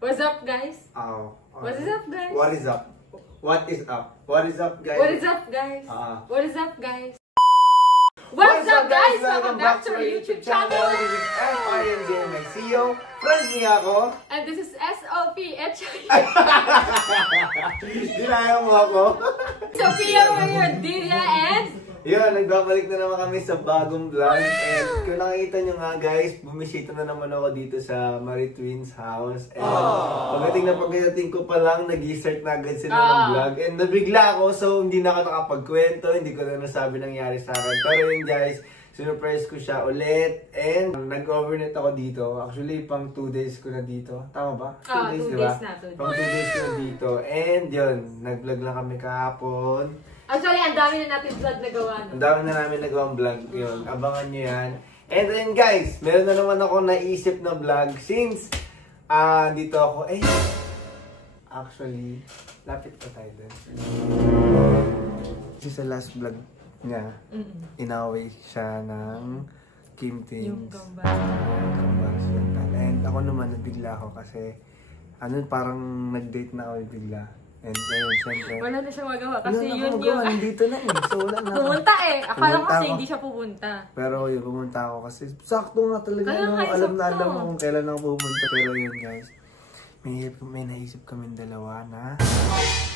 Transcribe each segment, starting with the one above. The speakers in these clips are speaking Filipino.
What's up, guys? Oh. What is up, guys? What is up? What is up? What is up, guys? What is up, guys? What is up, guys? What's up, guys? Welcome back to our YouTube channel. This is FINJ CEO. Friends niya ako. And this is SOPH. Dinaya mo ako. Sophia Mayordilia and... Yun, nagbabalik na naman kami sa bagong vlog. And kung nakikita nyo nga guys, bumisita na naman ako dito sa Marie Twins house. And pagdating ko pa lang, nag-start na agad sila ng vlog. And nabigla ako, so hindi na ako nakapagkwento, hindi ko na nasabi nangyari sa akin. Pero yun guys, surprise ko siya ulit. And nag-overnight ako dito. Actually, pang 2 days ko na dito. Tama ba? 2 days, diba? Na. Pang 2 days ko na dito. And yun, nag-vlog lang kami kahapon. Actually, ang dami na natin vlog na gawa. Ang dami na namin nagawang vlog. Yun, abangan nyo yan. And then guys, meron na naman ako naisip na vlog since dito ako. Actually, lapit pa tayo dun. Kasi sa last vlog niya, inaway siya ng Kim Tins. Yung kambas. And ako naman, nabigla ako kasi parang nag-date na ako bigla. And ayun, syempre. Wala na siya magawa kasi yun yung... Nandito na So wala na. Pumunta Akala ko kasi hindi siya pupunta. Pero yun, pumunta ako kasi sakto nga talaga. Alam mo kung kailan ako pumunta. Pero yun guys, may naisip kaming dalawa na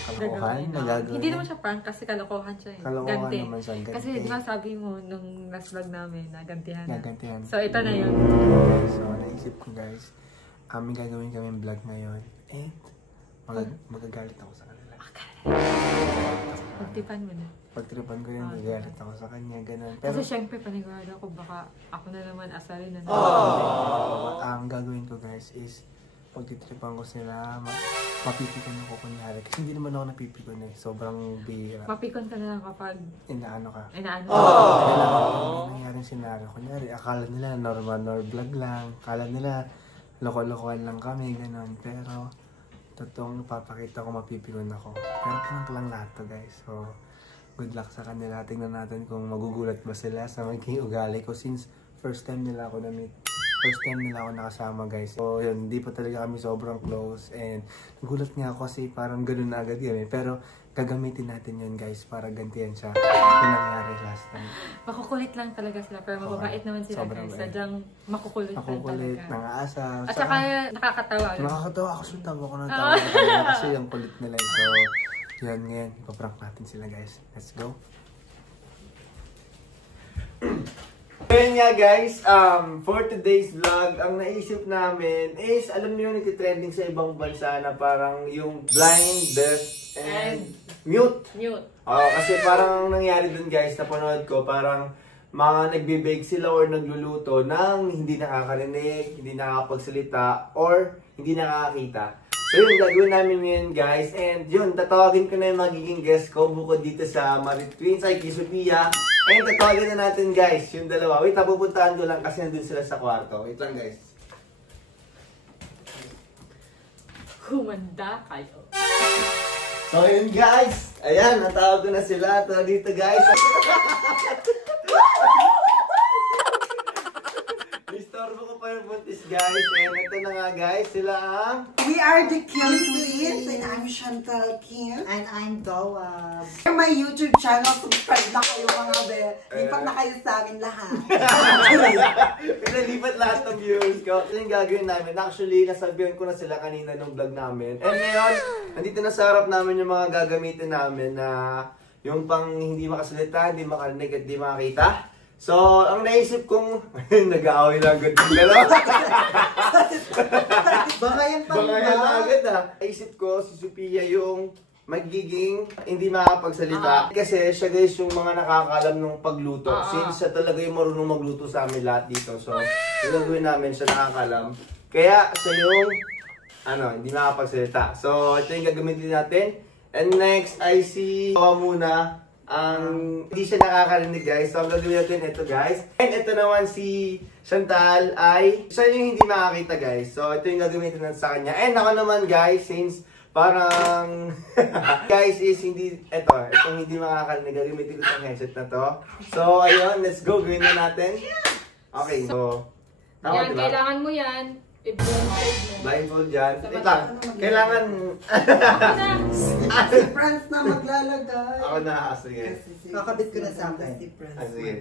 kalokohan na gagawin. Hindi naman siya prank kasi kalokohan siya. Kalokohan naman siya. Kasi di ba sabi mo nung last vlog namin na gantihan na. Gagantihan. So ito na yun. So naisip ko guys, may gagawin kaming vlog ngayon. And magagalit ako sa kanila. Pagtipan mo na. Pagtripan ko yun, magagalit ako sa kanya, gano'n. Kasi syempre panigurado ko baka ako na naman asalin na ang gagawin ko guys is pagtitripan ko sila, mapipikon ako kunyari. Kasi hindi naman ako napipikon sobrang bihira. Mapikon ka na lang kapag inaano ka. Inaano ka. Nangyaring senaryo. Kunyari, akala nila normal vlog lang. Akala nila loko-lokohan lang kami, gano'n. Pero totoong papakita ko mapipikon ako. Pero prank lang lahat to guys. So, good luck sa kanila. Tingnan natin kung magugulat ba sila sa magiging ugali ko since first time nila ako na-meet. First time nila ako nakasama guys. So, yun, hindi pa talaga kami sobrang close. And nagulat nga ako kasi parang ganun na agad kami. Pero gagamitin natin yun guys para gantihan siya. Yung nangyari last time. Makukulit lang talaga sila pero mababait naman sila guys. Sadyang makukulit lang talaga. Makukulit, nangaasal. At saka nakakatawa. Nakakatawa ako siya. Tawa ko na tawa. Kasi yung kulit nila. So, yan ngayon. Ipaprank natin sila guys. Let's go. Ngayon nga guys, for today's vlog, ang naisip namin is, alam niyo nagtitrending sa ibang bansa na parang yung blind, deaf, and mute. Kasi parang nangyari dun guys, napanood ko, parang mga nagbe-bake sila or nagluluto ng hindi nakakarinig, hindi nakakapagsalita, or hindi nakakakita. So yun, gagawin namin ngayon guys, and yun, tatawagin ko na yung magiging guest ko bukod dito sa Marie Twins, ay Sophia. And tatawagin na natin guys, yung dalawa. Wait, pupuntahan ko lang kasi nandun sila sa kwarto. Wait lang guys. Humanda kayo. So yun guys, ayan, natawag ko na sila. Ito dito guys. Istorbo ko pa yung buntis guys. And ito na nga guys, sila ang... We are the Kim Twins, and I'm Chantal Kim. And I'm Doa. For my YouTube channel, subscribe na kayo mga be. Lipat na kayo sa amin lahat. Pinalipat lahat ng viewers ko. Ito yung gagawin namin. Actually, nasabihan ko na sila kanina nung vlog namin. And ngayon, nandito na sa harap namin yung mga gagamitin namin na yung pang hindi makasalita, hindi makarinig at hindi makakita. So, ang naisip kong nag-aaway lang agad yung dalawa. Baka yan pa Baka yan agad Naisip ko si Sophia yung magiging hindi makapagsalita. Kasi siya guys yung mga nakakalam ng pagluto. Since siya talaga yung marunong magluto sa amin lahat dito. So, yung gagawin namin siya nakakalam. Kaya siya yung hindi makapagsalita. So, ito yung gagamitin natin. And next, I see muna hindi siya nakakarinig guys. So, ang gagawin natin ito guys. And ito naman si Chantal ay siya yung hindi makakita guys. So, ito yung gagamitin natin sa kanya. And ako naman guys, since parang guys is itong hindi makakarinig, gagamitin ko sa headset na to. So, ayun, let's go. Gawin na natin. Okay, so yan, diba? Kailangan mo yan. Blindfold dyan. Wait lang. Kailangan... Si Franz na maglalagay. Ako na. Sige. Kakabit ko na sa akin. Si Franz. Sige.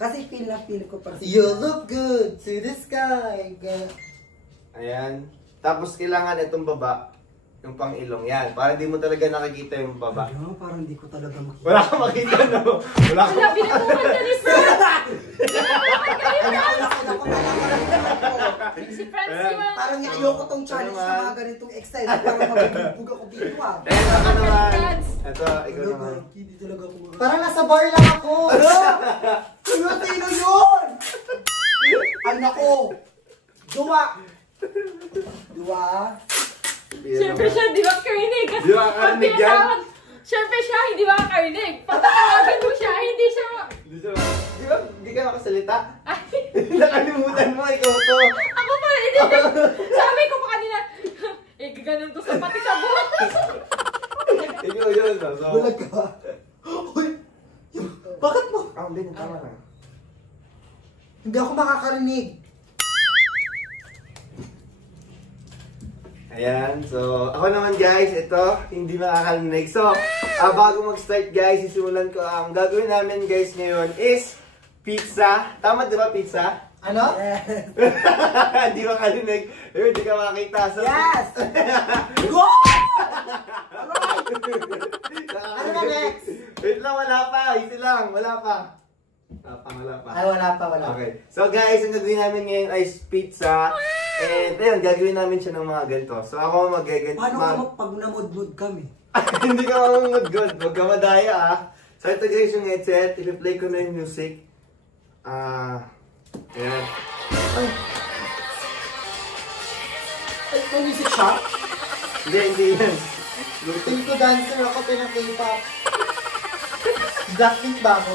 Kasi feel ko pa. You look good to the sky. Ayan. Tapos kailangan itong baba. Yung pang ilong. Yan. Para di mo talaga nakikita yung baba. Ano, parang hindi ko talaga makita. Wala kang makita, no? Wala kang Wala, binubukan ka ni Fran! Si Franz yung... Parang ayoko tong challenge na mga ganitong excited. Parang magbibug ako dito ah. Eh, ako naman. Ito, ikaw naman. Hindi talaga ako makita. Parang nasa bar lang ako. Sino yun? Ay nako. Dua. Siyempre siya, di ba karinig? Kasi Di ba karinig yan? Siyempre siya, hindi ba karinig? Pagkakawagin mo siya, hindi siya... Di ba? Di ka nakasalita? Ay, Nakalimutan mo, ikaw to. ako pa, hindi. Sabi ko pa kanina, ganun to sa pati sa buhok. Ikaw yun. So, Bulag ka. Uy, bakit mo? hindi, tama na. Hindi ako makakarinig. Ayan, so ako naman guys, ito, hindi makakalinig. So, bago mag-start guys, sisimulan ko ang gagawin namin guys ngayon is pizza. Tama di ba pizza? Ano? Hindi makalinig. Hindi ka makakita. So, Yes! Go! Ano na next? Wait lang, wala pa. Easy lang, wala pa. Wala pa. Ay, wala pa. Okay. So guys, ang gagawin namin ngayon ay pizza. And ayun, gagawin namin siya ng mga ganito. So ako Paano ka pag namudmud kami? Hindi ka mamamagod. Huwag ka madaya ah. So ito guys yung headset. I-play ko na yung music. Ayan. Ay, may music shop? Hindi yan. Feel ko dancer ako, pinang K-pop. Blackpink ba ako?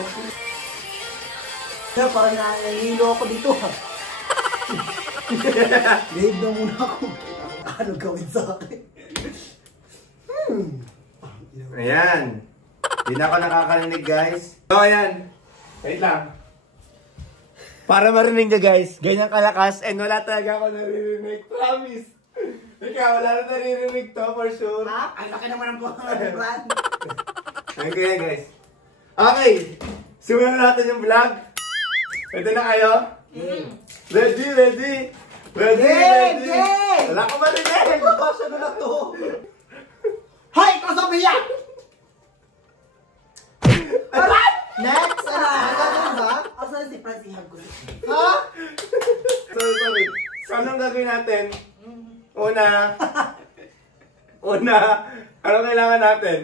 Kaya parang nahihilo ako dito ha. Babe na muna ako. Ano gawin sa akin? Ayan. Hindi na ako nakakarinig guys. So ayan. Wait lang. Para marinig niya guys, ganyan kalakas and wala talaga ako naririnig. Promise. Ikaw, wala na naririnig to for sure. Ha? Ang laki naman ang buwan ng brand. Okay guys. Okay. Simulan natin yung vlog. Pwede na kayo? Ready, ready. Ready, ready. Game! Wala ko marinig. Pasya na na to. Hay! Kasabiya! Next, ano? Ano ba? Asan si Franz? Ihag ko. Ha? Sorry. So, anong gagawin natin? Una, anong kailangan natin?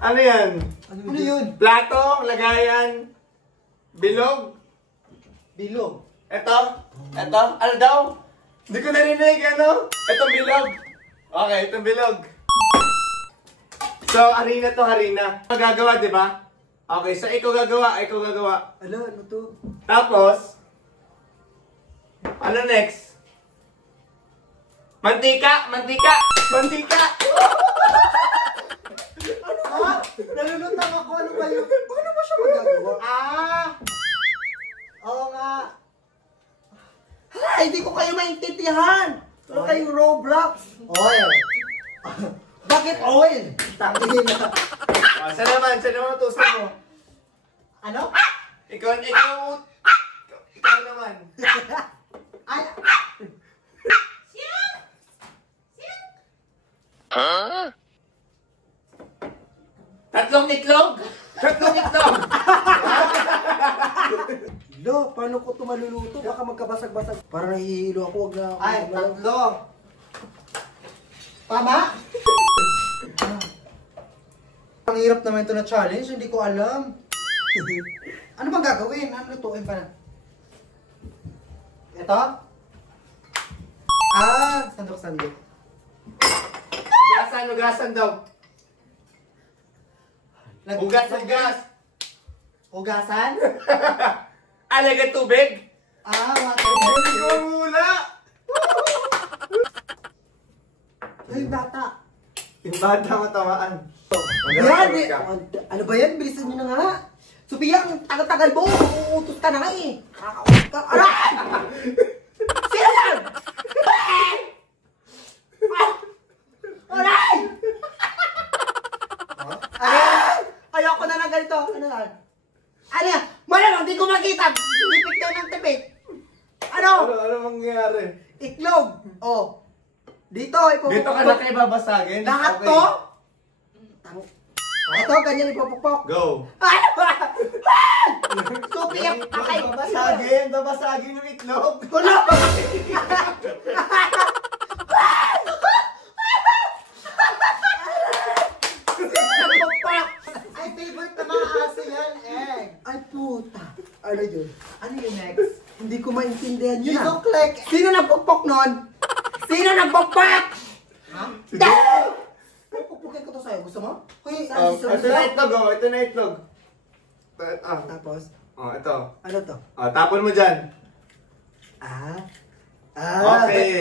Ano yan? Ano yun? Plato, lagayan, bilog. Bilog. Ito? Ano daw? Hindi ko narinig, ano? Itong bilog. Okay, itong bilog. So, harina to, harina. Magagawa, di ba? Okay, so ikaw gagawa. Ala, ano to? Tapos, ano next? Mantika! Ano Ha? Nalulutang ako. Ano ba yun? Paano ba siya magagawa? Oo nga. Hala, hindi ko kayo maintindihan. Ano kayong Roblox? Oil. Bakit oil? Tangin na. Saan naman utusan mo? Ano? Ikaw naman. Ay, Tatlong itlog! Lo, paano ko ito maluluto? Baka magkabasag-basag. Parang nahihilo ako. Wag na ako. ay, tatlo. Tama? Ang hirap naman ito na challenge, hindi ko alam. Ano bang gagawin? Ano lutuin pa na? Ito? Sandok. Hugasan daw. Hugas. Hugasan? Alagay tubig. Water. Ikaw muna. Ay, bata. Yung bata matamaan. Yan, ano ba yan? Bilisan nyo na nga. Sophia, ang tagal-tagal mo. Uutos ka na nga eh. Aray! Sino yan? Aray! Aray! Ayoko na ng ganito. Ano yan? Ano yan? Malamang, di ko makita. Tipik na ng tipik. Ano? Ano mangyayari? Itlog. Oh. Dito, ipupukpok. Dito ka na kayo babasagin? Lahat Okay. to? Ito, ganyan ipupukpok. Go. Ano ba? Supi ang patay. Babasagin yung itlog. Kulo! Ay, favorite na mga aso yan, egg. Ay, puta. Ano yun? Ano yung next? Hindi ko maintindihan yun. You look like... Sino nagpukpok nun? Sino nagpukpok? Ha? Pupukpukin ko to sa'yo. Gusto mo? Hoy, Ito na itlog, oh. Ito na itlog. Tapos, Ito. ano to? Tapon mo dyan. Okay.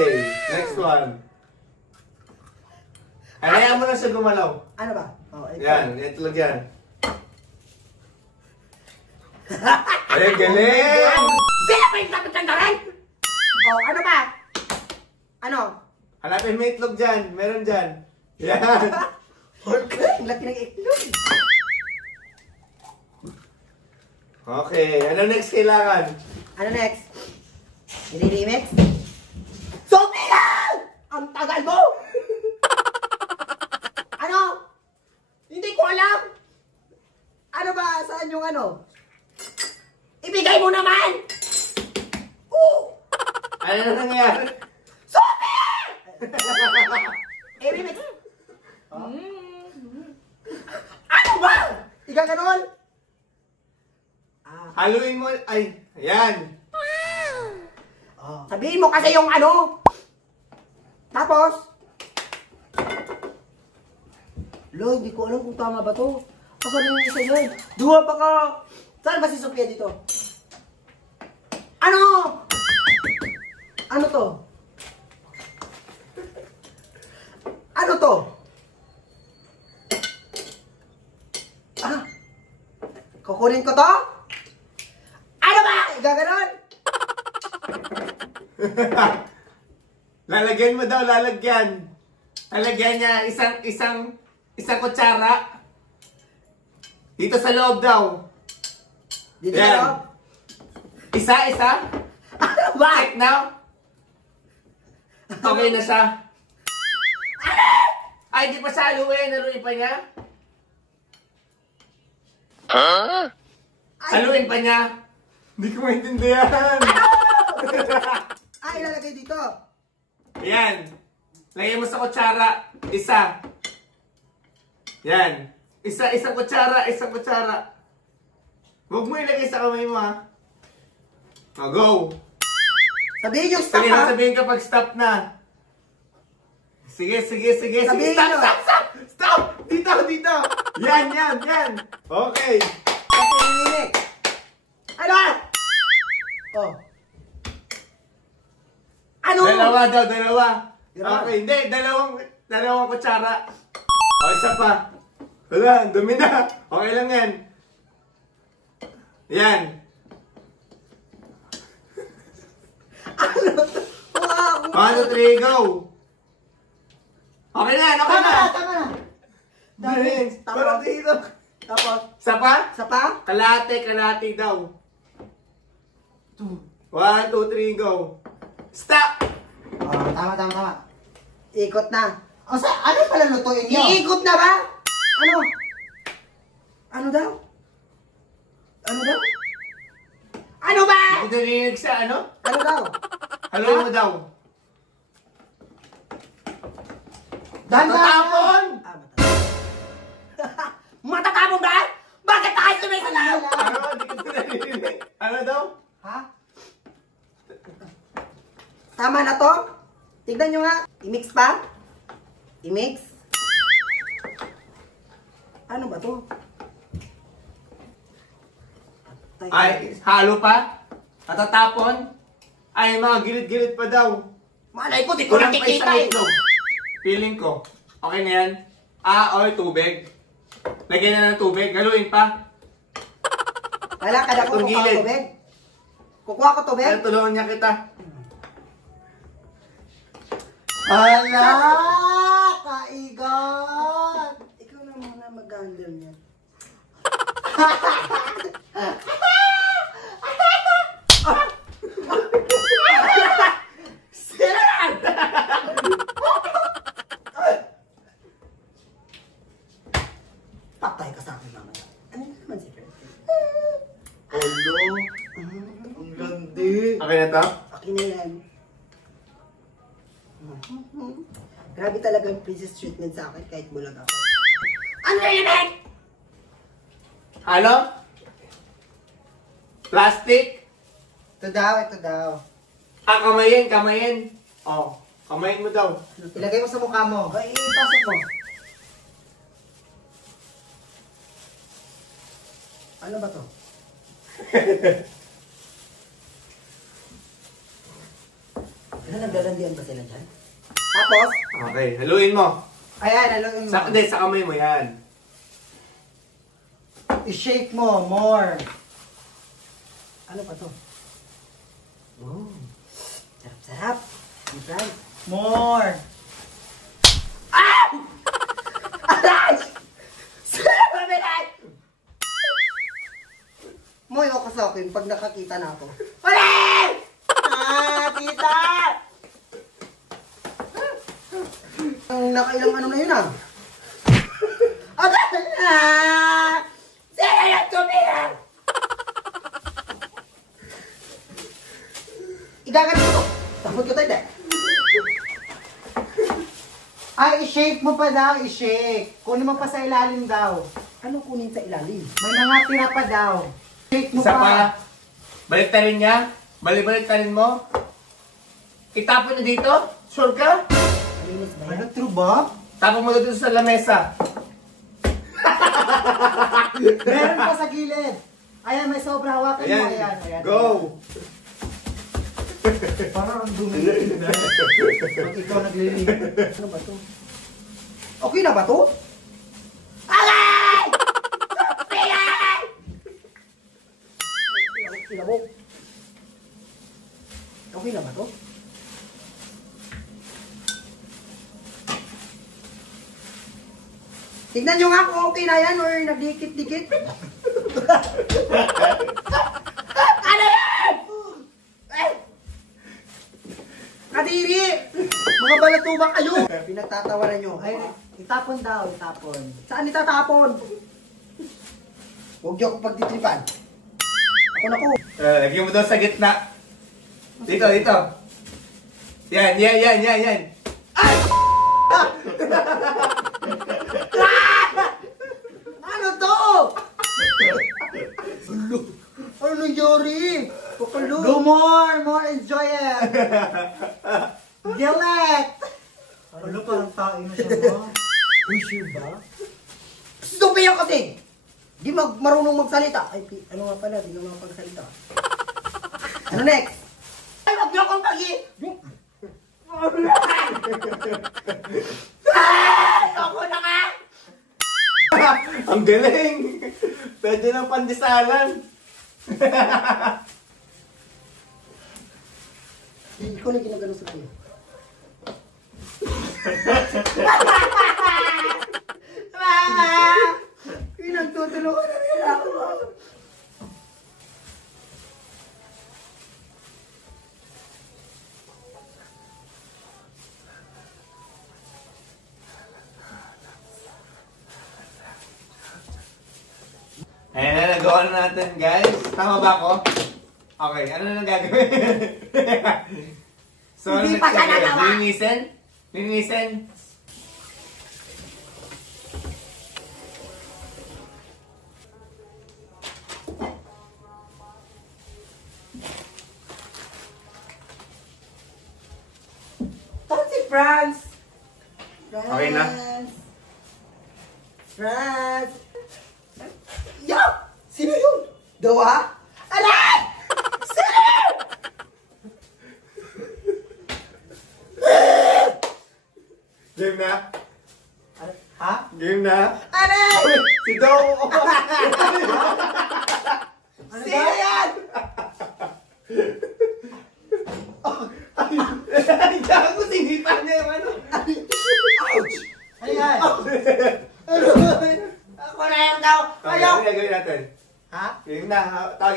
Next one. Hayaan mo na siya gumalaw. Ano ba? Oh, ito. Yan, itlog yan. Ay, galing! Sino ba yung dapat kang galing? Oh, ano ba? Ano? Hanapin mo itlog dyan. Meron dyan. Yan. Okay, ang laki ng itlog. Okay, ano next kailangan? Ano next? I-remix? Sophia! Ang tagal mo! Ano? Hindi ko alam! Ano ba? Saan yung ano? Ibigay mo naman! Ano na nangyari? Sophia! I-remix? Ano ba? Igaganon? Haluin mo. Ay, ayan. Sabihin mo kasi yung ano. Tapos, lo, hindi ko alam kung tama ba to. Asan na yung isa yun? Duha pa ka. Saan ba si Sophia dito? Ano? Ano to? Ano to? Kukunin ko to? Ano ba? Gaganon? Lalagyan mo daw, lalagyan. Lalagyan niya isang kutsara. Dito sa loob daw. Dito Yan. na. Isa? Ano ba? Check now. Okay na siya. Ay, di pa siya haluin. Haluin pa niya. Haluin pa niya. Hindi ko maintindihan. Ilalagay dito. Ayan. Lagyan mo sa kutsara. Isa. Yan. Isang kutsara. Huwag mo ilagay sa kamay mo, ha. Go. Sabihin yung stop, Sige ha? na, sabihin kapag stop na. Sige. Sabihin nyo. Stop! Dito! Yan. Okay. Remix. Ano? Oh. Ano? Dalawa. Dalawa. Okay, hindi. Dalawang kutsara. O, isa pa. Wala, ang dumi na. Okay lang yan. Yan. Wow. 1, 2, 3, go! Okay na. Tama na. Dahil, parang dito. Tapos, Isa pa? isa pa? Kalate daw. 1, 2, 3, go. Stop! Oh, tama. Ikot na. O sa, ano pala lutuin nyo? Iikot na ba? Ano? Ano daw? Ano ba? Hindi narinig sa ano? Ano daw? Haluin mo daw. Tatapon! Matatapon ba? Bakit tayo sumisalaw? Ano? Hindi ko narinig. Ano daw? Ha? Tama na to? Tignan nyo nga. I-mix pa? I-mix? Ano ba to? Ay, halo pa? Natatapon? Ay, mga gilid-gilid pa daw. Malay ko, di ko Kulang pa nakikita isang eh. itlog. Feeling ko. Okay na yan? Tubig. Lagyan na ng tubig. Haluin pa. Wala ka na Itong kung gilid. tubig. Kukuha ko to, Kaya Ben. tulungan niya kita. Hala! Kaigan! Ikaw na muna mag-handle niya. Siran! Patay ka sa akin mamaya. Ano naman si Fred? Olo. Ang gandi. Okay na to? Okay na yan. Grabe talaga yung princess treatment sa akin kahit bulag ako. Ano yun? Ano? Plastic? Ito daw, ito daw. Ah, kamayin. Oh, kamayin mo daw. Ilagay mo sa mukha mo. Ay, pasok mo. Ano ba to? Ano, naglalandian ba sila dyan? Tapos, Okay, haluin mo. ayan, haluin mo. Sa kamay mo yan. I-shake mo, more. Ano pa to? Oh, sarap-sarap. Ang fries. More. Aray! Sarap na binay! Moy ako sa akin pag nakakita na ako. Aray! Tita! Ang nakailang ano na yun ah. Agad na! Sila yung tumira! Igaganap ko. Takot ko tayo deh. Ay, i-shake mo pa daw, i-shake. Kunin mo pa sa ilalim daw. Ano kunin sa ilalim? May nangatira pa daw. Shake mo Isa pa. pa. Baliktarin niya. Baliktarin mo. Itapon na dito. Sure ka? Malinis ba Ano, yan? true ba? Tapon mo dito sa lamesa. Meron pa sa gilid. Ayan, may sobra. Hawakan mo. Ayan, ayan. Go! Parang ang dumi. Pag ikaw naglilinis. Ano ba to? Okay na ba to? Alay! Pilay! Ilabok. Okay na ba to? Tignan nyo nga kung okay na yan or nagdikit-dikit. Ano yan? Eh! Kadiri! Mga balatuba kayo! Pinagtatawanan nyo. Ay, itapon daw, itapon. Saan itatapon? Huwag niyo ako pagtitripan. Ako na ko. Lagyan mo daw sa gitna. Dito. Yan. Ano to? Ano nangyari? Pakalo. Go more enjoy it. Gillette. Ano, parang tayo na siya ba? Uy, sure ba? Stupid yan kasi! Di marunong magsalita. Ay, ano nga pala, di nga makapagsalita. Ano next? Ay, wag niyo akong pagi! Ay, ako na nga! Ang galing! Pwede ng pandisalan. Hindi ko na ginagano sa kayo. Pinagtutulungan na nila ako. Ayan na, nagawa na natin, guys. Tama ba ako? Okay, ano na gagawin? So, Hindi pa siya nagawa. Linisin? Tapos si Franz. Okay na? Franz. Yo! Sino yun? Dawa? Aray! Sino yun? Game na? Ha? Game na? Aray! Si Dong! Sino yan?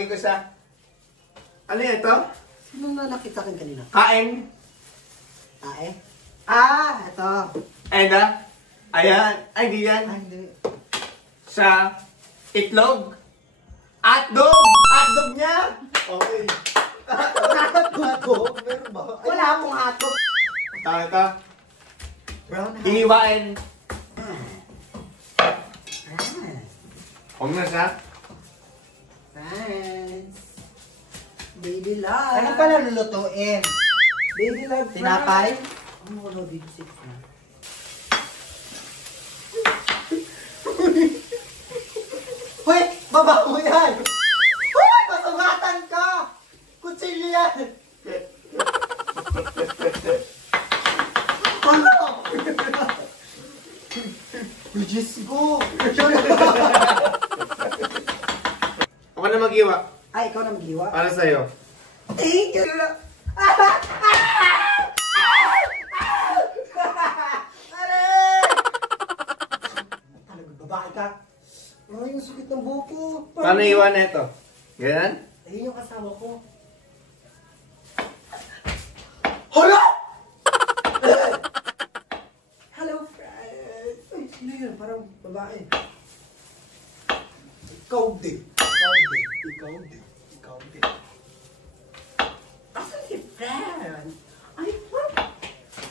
tawagin ko siya. Ano yan ito? Sino nalakit sa akin kanina? Kain. Tae? Ah, ito. And ayan. Ay, di yan. Ah, hindi. Sa itlog. Hotdog! Hotdog niya! Okay. Hotdog? Meron ba? Wala akong hotdog. Ito. Brown hot. Hihiwain. Ah. Huwag na siya. Friends. Baby love. Ano pala lulutuin? Baby love, friends. Tinapay? Ano ko na, baby six na. Hoy! Baba mo yan! Hoy! Masugatan ka! Kutsilyo yan! Ano? Diyos ko! Ako na mag-iwa. Ay, ikaw na mag-iwa. Para sa'yo. Thank you. Talagang babae ka. Ay, yung sakit ng buko. Paano iwan na ito? Ganyan? Ayun yung kasama ko. Hala! Hello, friends. Ay, sino yun? Parang babae. Ikaw din. Ikaw din. Ikaw din. Ikaw din. Asan si Fran? Ay, what?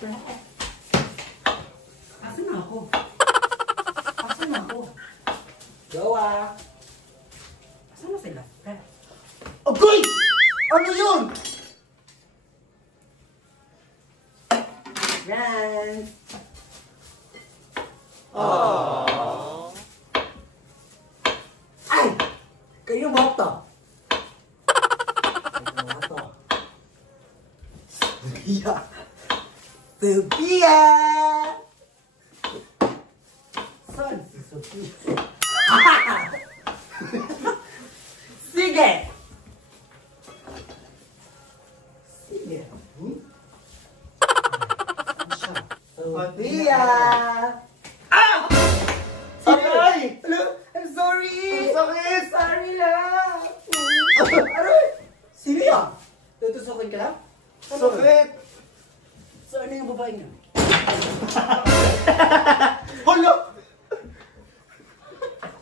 Fran. Asan na ako? Asan na ako? Jowa. Asan na sila? Fran. Agoy! Ano yun? Fran. Ay! Kayo ba ito? Kayo ba ito? Sophia! Sophia! Saan si Sophia? Sige! Sige. Hmm? Saan siya? Sophia! Aray! Hello? I'm sorry! Ang sakit! Sorry lang! Aray! Sino yan? Tutusukin ka lang? Sakit! So ano yung babae niya? Hala!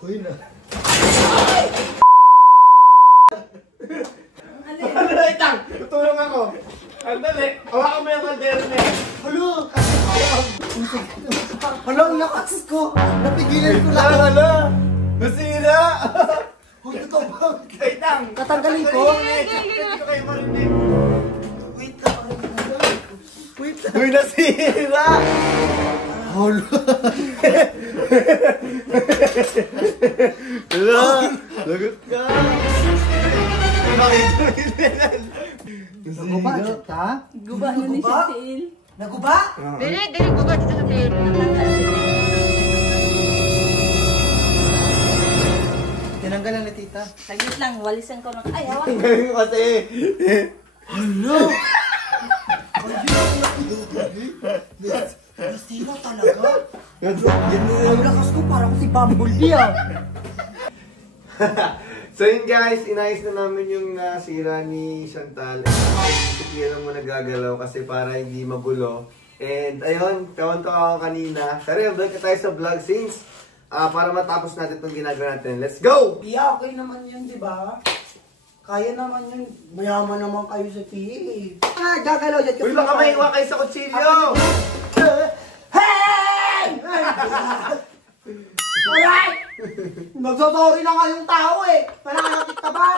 Hoy na. Ano itang? Tutulong ako. Andali. Hawakan mo yung kaldero niya. Hala! Hala, ang lakas ko! Napigilan ko lang! Hala! Nasira! Hoy, totoo ba? Itang! Tatanggalin ko? Hindi ko kayo marinig. Wait lang. Wait lang. Uy, nasira! Hala! Hala! Lagot ka! Naguba, chat ka? Guba na ni Guba? Shatil. Naguba? Dili guba dito sa tail. Tinanggalan ni tita. Saglit lang, walisan ko lang. Ay, hawak. Ngayon kasi. Hala! Nasira talaga? Ang lakas ko parang si Bumblebee ah! So yun guys, inayos na namin yung nasira ni Chantal. Hindi lang mo nagagalaw kasi para hindi magulo. And ayun, kawan-tawa ako kanina. Tara, balik tayo sa vlog since para matapos natin itong ginagawa natin. Let's go! Pia, okay naman yun, di ba? Kaya naman yun. Mayaman naman kayo sa Pia. Ah, gagalaw dyan. Uy, baka may iwa kayo sa kutsilyo! Hey! Alright! Nagsasorry na nga yung tao eh. Mananakit ka ba?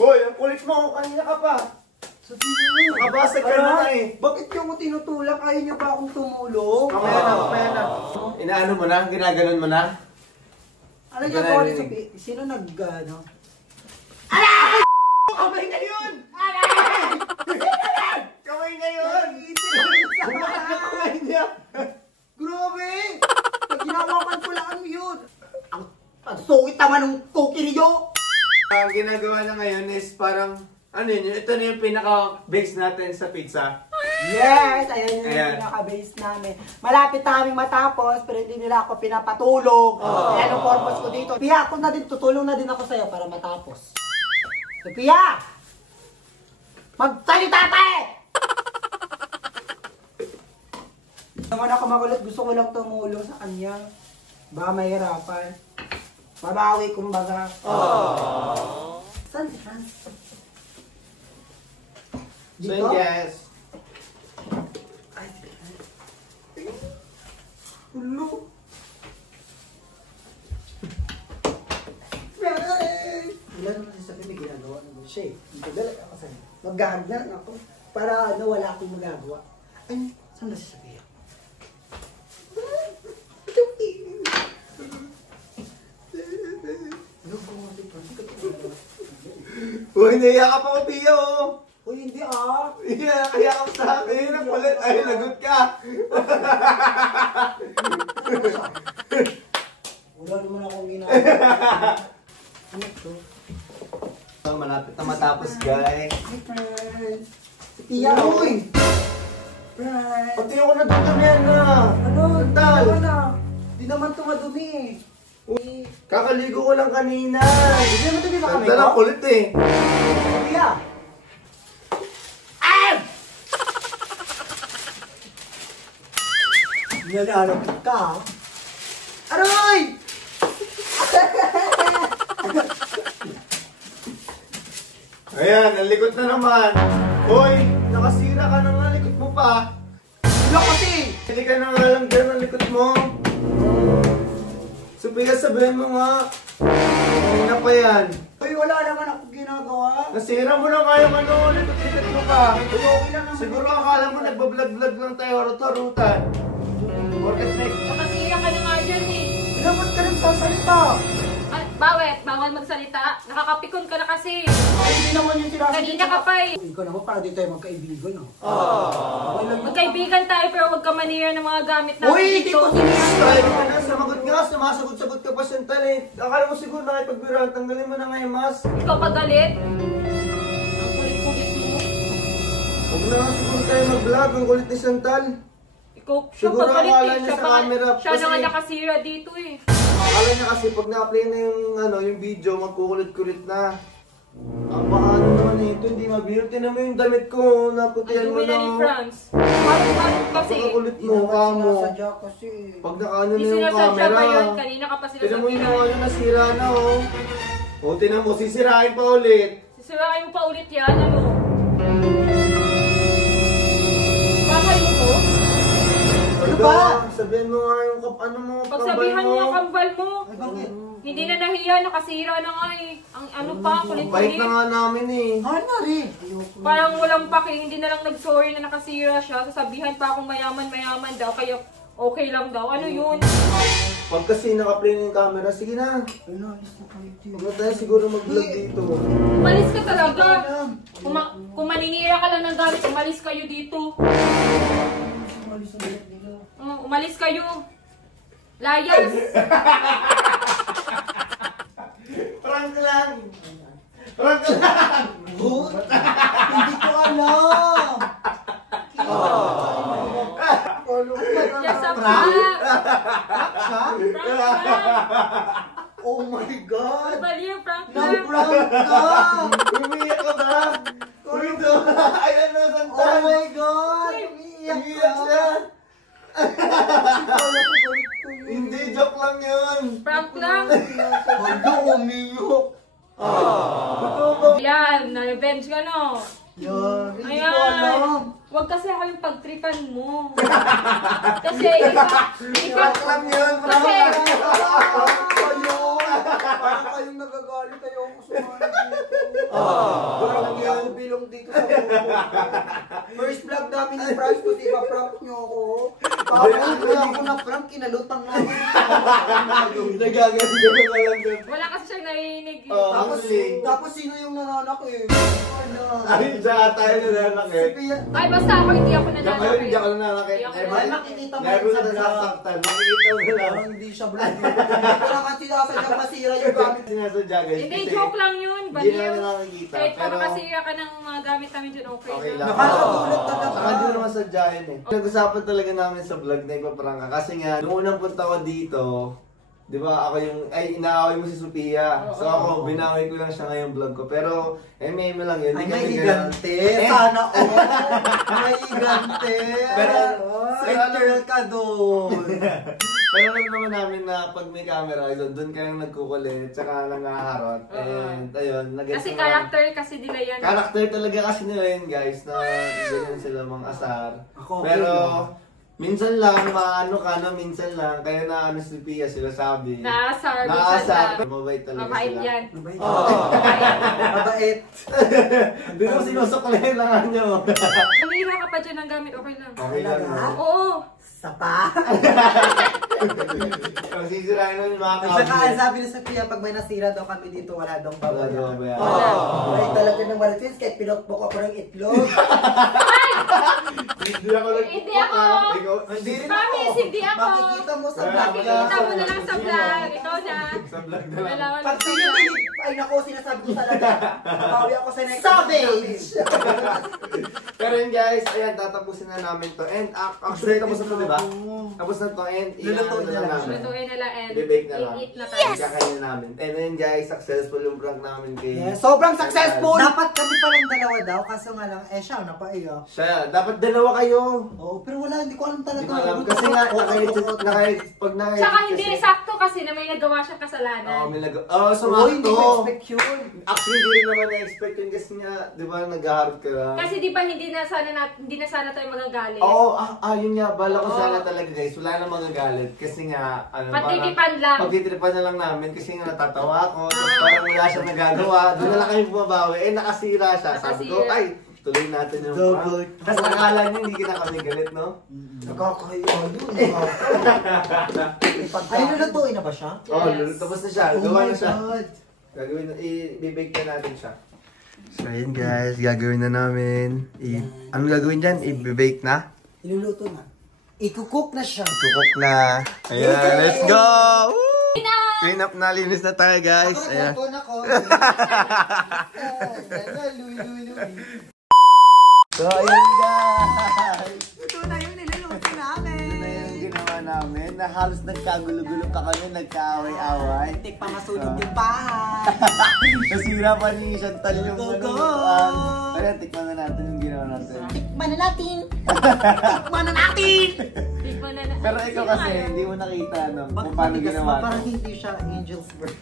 Uy, ang kulit mo! Kanina ka pa! Nakabasag ka na eh! Bakit yung ko tinutulak? Ayaw niyo pa akong tumulong? Kamaya na, kamaya na. Inaano mo na? Ginaganon mo na? Ano niya ko ni Sophie? Sino ano? Kamay na yun! Kamay na yun! Bumakit na kamay niya! Grabe! Ginawakan ko lang yun. Ang sungit naman ng cookie niyo. Ang ginagawa na ngayon is parang, ano yun, ito na yung pinaka-base natin sa pizza. Yes! Ayan yung Ayan. pinaka-base namin. Malapit na kaming matapos, pero hindi nila ako pinapatulog. Kaya anong purpose ko dito? Piya ako na din, tutulong na din ako sa'yo para matapos. Sophia! Magsalita pa eh! Naman ako makulit, gusto ko lang tumulong sa kanya. Baka mahirapan. Babawi kumbaga. Saan si Franz? So yes. Ay, si Franz. Ulo. Wala naman sa sabi, ginagawa naman siya eh. Dito dala ako sa'yo. Maghahagdan ako. Para wala akong magagawa. Ay, saan ba si Sophia? Uy, naiyak ako, Pia, oh. Uy, hindi ah. Kaya ako sa akin. Ang kulit. Ay, lagot ka. Wala naman akong ginagawa. Ano to? Malapit na matapos, guys. Hi, friends. Pia, uy! Friends. Pati ako natutunan yan na. Ano? Tal. Ano na? Di naman ito madumi eh. Uy, kakaligo ko lang kanina. Hindi naman ito di ba kami Dalang ko? kulit eh. Pia! Ah! Nananap ka ah. Aroy! Ayan, ang likod na naman. Hoy, nakasira ka na nga, likod mo pa. Wala kasi! Hindi ka na nga lang dyan ang likod mo. Sophia, sabihin mo nga. Kanina pa yan. Uy, wala naman ako ginagawa. Nasira mo na nga yung ano, likod-likod mo pa. Uy, okay lang naman. Siguro akala mo nagbablog-vlog lang tayo, harot-harutan. Porket next. Nakasira ka na nga dyan eh. Dapat ka rin sasalita. Bawal magsalita. Nakakapikon ka na kasi. Ay, hindi naman yung sinasabi. Kanina ka pa eh. Ikaw naman, para di tayo magkaibigan ah. Okay lang yun. Magkaibigan tayo pero huwag ka manira ng mga gamit natin Uy, hindi dito. ko sinira. Ay, na, sumagot nga, sumasagot-sagot ka pa siyang talit. Akala mo siguro nakipagbiral, tanggalin mo na nga yung mask. Ikaw pagalit. Ang kulit-kulit mo. Huwag na nga siguro tayo mag-vlog, ang kulit ni Chantal. Ikaw, Siguro pagalit akala eh. niya Siya sa pa- camera Siya na kasi- nga nakasira dito eh. Akala niya kasi pag na-play na yung, yung video, magkukulit-kulit na. Ang baka ano naman ito, hindi mabiro. Tinan mo yung damit ko, Ang naputihan mo dumi na ni na. Franz. Parang kasi. Pagkakulit Hindi mo, naman kamo. sinasadya kasi. Pag nakaano na Hindi yung sinasadya camera. ba yun? Kanina ka pa sila Tinan mo yung sabihan. ano, nasira na oh. O, tinan mo, sisirain pa ulit. Sisirain mo pa ulit yan, ano? Bakay mo to? Ano ba? Sabihin mo nga yung ano mo, Pagsabihan mo ang kambal mo. Ay, bakit? Hindi na nahiya, nakasira na nga eh. Ang ano pa, Bait kulit-kulit. na nga namin eh. Ano rin? Ayoko. Parang walang paki, hindi na lang nag-sorry na nakasira siya. Sasabihan pa akong mayaman daw, kaya okay lang daw. Ano yun? Pag kasi naka-play na yung camera, sige na. Ano, alis na kayo dito. Huwag na tayo siguro mag-vlog dito. Umalis ka talaga. Kung maninira ka lang ng gamit, umalis kayo dito. Alis na ulit nila. Umalis kayo. Layas. Prank lang! Prank lang! Hindi ko alam. Yes, a Prank? prank. Siya? Prank Oh my God! Baliw, prank lang. Na-prank ka! Umiyak ka ba? Uwito! Ayan na, Oh Santan! my God! Umiiyak Umiyak ka! siya! Akala ko ganito yun. Hindi, joke lang yun! Prank lang. Hala, umiyak! Totoo ba? Yan, na-revenge ka no. Yan, hindi ko alam. Ayan. Huwag kasi ako yung pagtripan mo. Kasi ikaw, Prank lang yun! Prank Kasi- lang! Kayo! Parang kayong nagagalit kayo ako sumali dito. Parang hindi ako bilong dito sa buko. First vlog namin ni Franz, kung di ba prank nyo ako? Tapos hindi ako na prank, kinalutang namin. Nagagano ka lang yun. wala kasi siyang narinig. Tapos, Actually. tapos sino yung nananak eh? Ayun siya, tayo na nanakit. Ay, basta ako hindi ako Diyan kayo, nananakit. hindi ako nanakit. Hindi ako Ay, makikita mo Never sa na vlog. nasasaktan. Makikita mo na lang. Parang hindi siya vlog. Hindi ko naman sinasadyang masira yung gamit. Sinasadya guys. Hindi, kasi joke lang yun. Hindi na Baliw. nakikita. Kahit pa Pero makasira ka ng mga gamit namin dyan, okay, okay lang. lang. Nakakagulat talaga. Saka hindi naman sadyain eh. Nag-usapan talaga namin sa vlog na ipaprank ka. Kasi nga, nung unang punta ko dito, di ba ako yung, inaaway mo si Sophia. So ako, binawi ko lang siya ngayong vlog ko. Pero, may lang yun. Ay, Di may kami higante. ganun. Sana may higante. Pero, Center ka doon. Pero alam naman namin na pag may camera, doon kayong nagkukulit, tsaka nangaharot. And ayun, Kasi character kasi nila yan. Character talaga kasi nila yun, guys, na ganyan sila mga asar. Ako, Pero, minsan lang, maano ka na, minsan lang, kaya na ano si Pia sila sabi. Naasar. Naasar. Mabait talaga Mabait sila. yan. Mabait. Hindi mo sinusuklayin lang nyo. Manira ka pa dyan ng gamit, okay lang. Okay lang. Oo. Sapa. Ang sisirain nun yung mga At saka cabinet. sabi ni Sophia, pag may nasira daw kami dito, wala daw Wala daw babayaran. babayaran. Ay, talaga ng marites, kahit pinokpok ako ng itlog. Hindi ako Hindi ako. Hindi rin Promise, hindi ako. Makikita mo sa vlog. Makikita mo na lang sa vlog. Ikaw na. Sa vlog na lang. Nalaman mo Pag sa sino vlog. ay nako, sinasabi ko talaga. Bawi ako sa next Savage! Pero yun guys, ayan, tatapusin na namin to. And actually, tapos na to, diba? Tapos na to, and Lulutuin na lang. namin. Lutuin nila and Bibake na lang. eat na tayo. Kakainin namin. And then guys, successful yung prank namin kay... Yes, sobrang successful! Dapat kami palang dalawa daw, kaso nga lang, siya, napaiya. Siya, dapat dalawa kayo. Oo, pero wala, hindi ko alam Hindi talaga. ko alam. Kasi nga, pag nakay... Tsaka hindi, sakto kasi na may nagawa siyang kasalanan. Oo, may so Oo, hindi ko sakto. expect yun. Actually, hindi rin naman na-expect yun kasi nga, di ba, nag-harap ka lang. Kasi di ba hindi na sana tayo magagalit. Oo, yun nga, bala ko sana talaga guys, wala na magagalit. Kasi nga, Pagtitipan lang. Pagtitipan na lang namin kasi nga natatawa ako, tapos parang wala siyang nagagawa, doon na lang kayo bumabawi, nakasira siya. Sabi ko, Nakasira. ay, tuloy natin yung Double. prank. Tapos akala niyo hindi kita kami galit, no? Nakakahiya yun. Ay, lulutuin na ba siya? Oo, Yes. tapos na siya, Oh gawa my na siya. God. Gagawin na, i-bake na natin siya. So ayun guys, gagawin na namin. Anong gagawin dyan? I-bake na? Iluluto na. Ikukook na siya. Cook na. Ayan, let's go! Clean up na, linis na tayo guys. Ayan. Ako. So ayun guys. Ito na yung niluluto namin. Ito na yung ginawa namin. Na halos nagkagulo-gulo pa kami, nagkaaway-away. Tik pa masunog yung bahay. Nasira pa ni Chantal yung Go, go! Kaya tikman na natin yung ginawa natin. Tikman na natin. Tikman na natin. Tikman na na. Pero ikaw Sino kasi, kayo? hindi mo nakita no, Ba't kung paano matigas ginawa ba? Parang to. hindi siya angel's birth.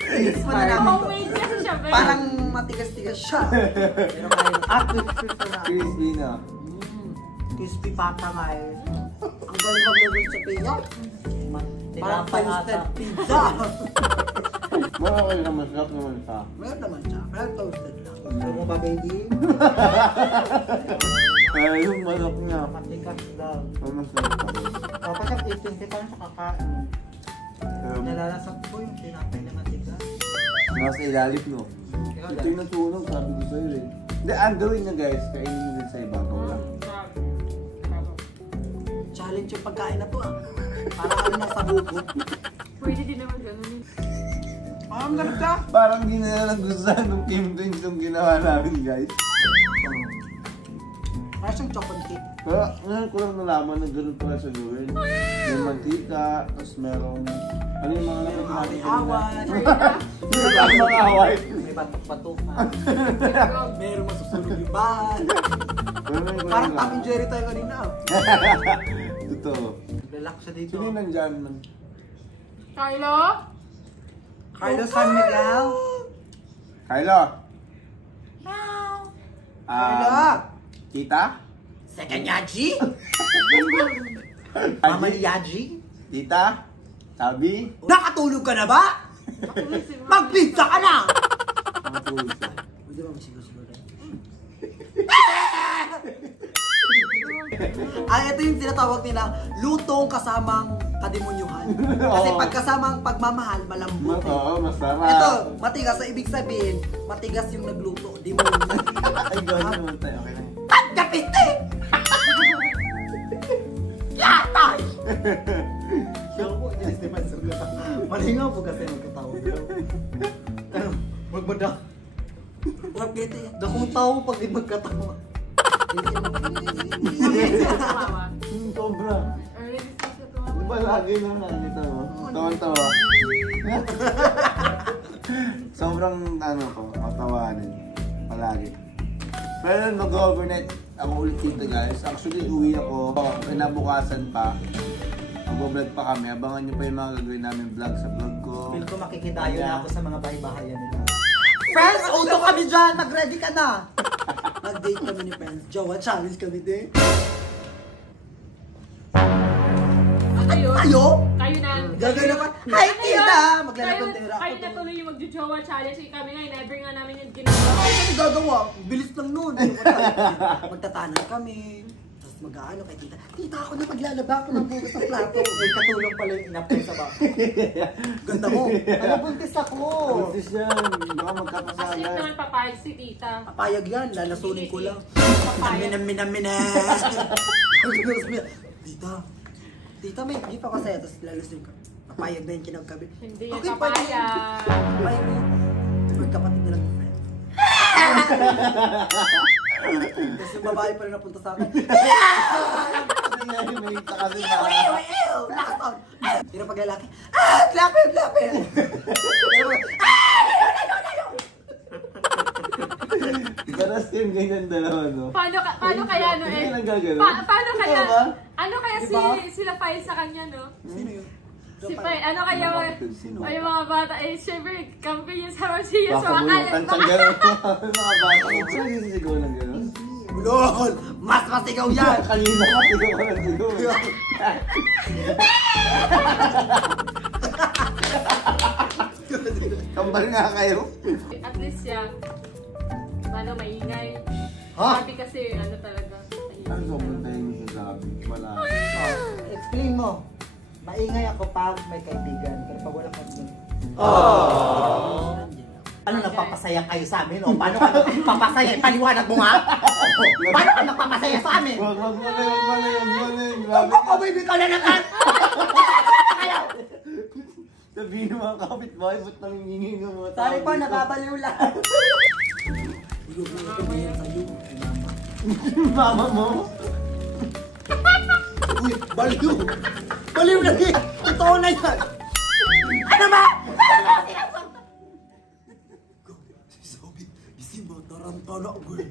Tikman na namin to. Homemade kasi siya, pero. Parang matigas-tigas siya. Pero kaya crispy na. Crispy na. Crispy pata nga eh. Ang galing magluluto sa pizza. Parang toasted pizza. Okay naman, sarap naman siya. Meron naman siya. Parang toasted lang. Gusto mo ba, baby? Ay, yung manok niya. Matigas lang. Masarap pa. Dapat ang itin kita sa kakain. Nalalasap ko yung tinapay na matigas. Nasa ilalim, no? Ito yung nasunog, sabi ko sa'yo eh. Hindi, ang gawin niya guys, kainin niyo din sa ibabaw lang. Challenge yung pagkain na to ah. Parang ano nasa buko. Pwede din naman ganun eh. Ang ganda. Parang di na nagustuhan ng Kim Twins yung ginawa namin guys. Parang siyang chocolate cake. Pero ngayon ko lang nalaman na gano'n pala sa gawin. May mantika, tapos merong... Ano yung mga nakikita natin? Awan. Ang mga away. May batok-batokan. Meron masusunog yung bahay. Parang Tom and Jerry tayo kanina ah. Totoo. Lalak siya dito. Sino yung nandyan man? Carlo? Carlos San Miguel. Kylo! Carla. Tita? Second Yaji. Mama ni Yaji. Tita? Sabi? Nakatulog ka na ba? Magpizza ka na! Matulog siya. Hindi ba masigaw-sigaw na? Ito yung tinatawag nila lutong kasamang kademonyuhan. Kasi pag kasamang pagmamahal, malambot eh. Oo, masarap. Ito, matigas. Sa ibig sabihin, matigas yung nagluto. Demonyo. Ay, gawin naman tayo. Okay lang. Pagkapite! Yatay! Malingaw po kasi magkatawa. Magmada. Pagkapite. Dakong tao pag di magkatawa. Sobra. Di ba lagi na nakita mo? Tawan-tawa. Sobrang ano ko, matawanin. Palagi. Pero mag-overnight ako ulit dito guys. Actually, uwi ako. Kinabukasan pa. Mag-vlog pa kami. Abangan nyo pa yung mga gagawin namin vlog sa vlog ko. Feel ko makikidayo na ako sa mga bahay-bahayan nila. Friends, uto kami dyan! Mag-ready ka na! Mag-date kami ni friends. Jowa, challenge kami din. Tayo? Kayo na. Gagawin naman. Hi, tita! Maglalakon tira. Kayo na tuloy yung magjujowa challenge. Kami nga, never nga namin yung ginagawa. Ay, ano gagawa? Bilis lang nun. Magtatanan kami. Tapos mag-ano kay tita. Tita, ako na maglalaba ako ng bukas ng plato. May katulong pala yung inapay sa baka. Ganda mo. Ano, buntis ako. Buntis yan. Baka As if magkapasalan. naman papayag si tita. Papayag yan. Lalasunin ko lang. Papayag. Minamina. Tita, may gift ako sa'yo. Tapos lalasunin ko. Papayag na yung kinagkabi. Hindi yan Okay, papayag. Papayag mo. Magkapatid na lang yung friend. Tapos yung babae pa rin napunta sa akin. May isa kasi Ew, ba? ew, ew! Nakasag! Pero pag lalaki, lapit, lapit! Karas yung ganyan dalawa, no? Paano kaya no eh? Hindi lang gagano. Paano kaya? Ikaw ba? Ano kaya Diba? sila file sa kanya no? Sino yun? Si Pai, ano kaya Sino? ay mga bata eh syempre kampi yung sa Marcia so Baka akala bulutan siyang gano'n. Mga bata. Sino yung sisigaw ng gano'n? Lol! Mas masigaw yan! Kanina ka, sigaw ka ng sigaw. Kambal nga kayo. at least siya ano maingay. Ha? Sabi kasi ano talaga. Ano sobrang tayo yung sasabi? Wala. Explain mo. Maingay ako pag may kaibigan. Pero pag wala kaibigan. Ano nagpapasaya kayo sa amin? O paano ka nagpapasaya? Paliwanag mo nga! Paano ka nagpapasaya sa amin? Wag mali. Magpapabibi ka na naman! Sabihin mo ang kapitbahay, ba't nangingi ng mga tao Sorry po, dito? nababaliw lang. Ulo ko na sabihin sa'yo. Mama mo? Uy, baliw! Baliw na eh! Totoo na yan! Ano ba? Sabi, isi ba tarantana ko eh.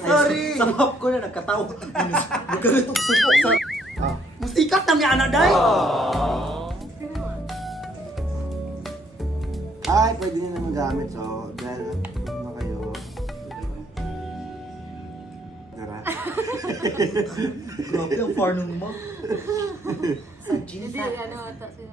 Sorry! Sa map ko na nagkatawa. Magalit ang supok sa... Musikat na may anaday! Ay, pwede nyo naman gamit. So, dahil ano kayo. Tara. Grabe ang far nung mo. Sa jeans Hindi ano ata sila.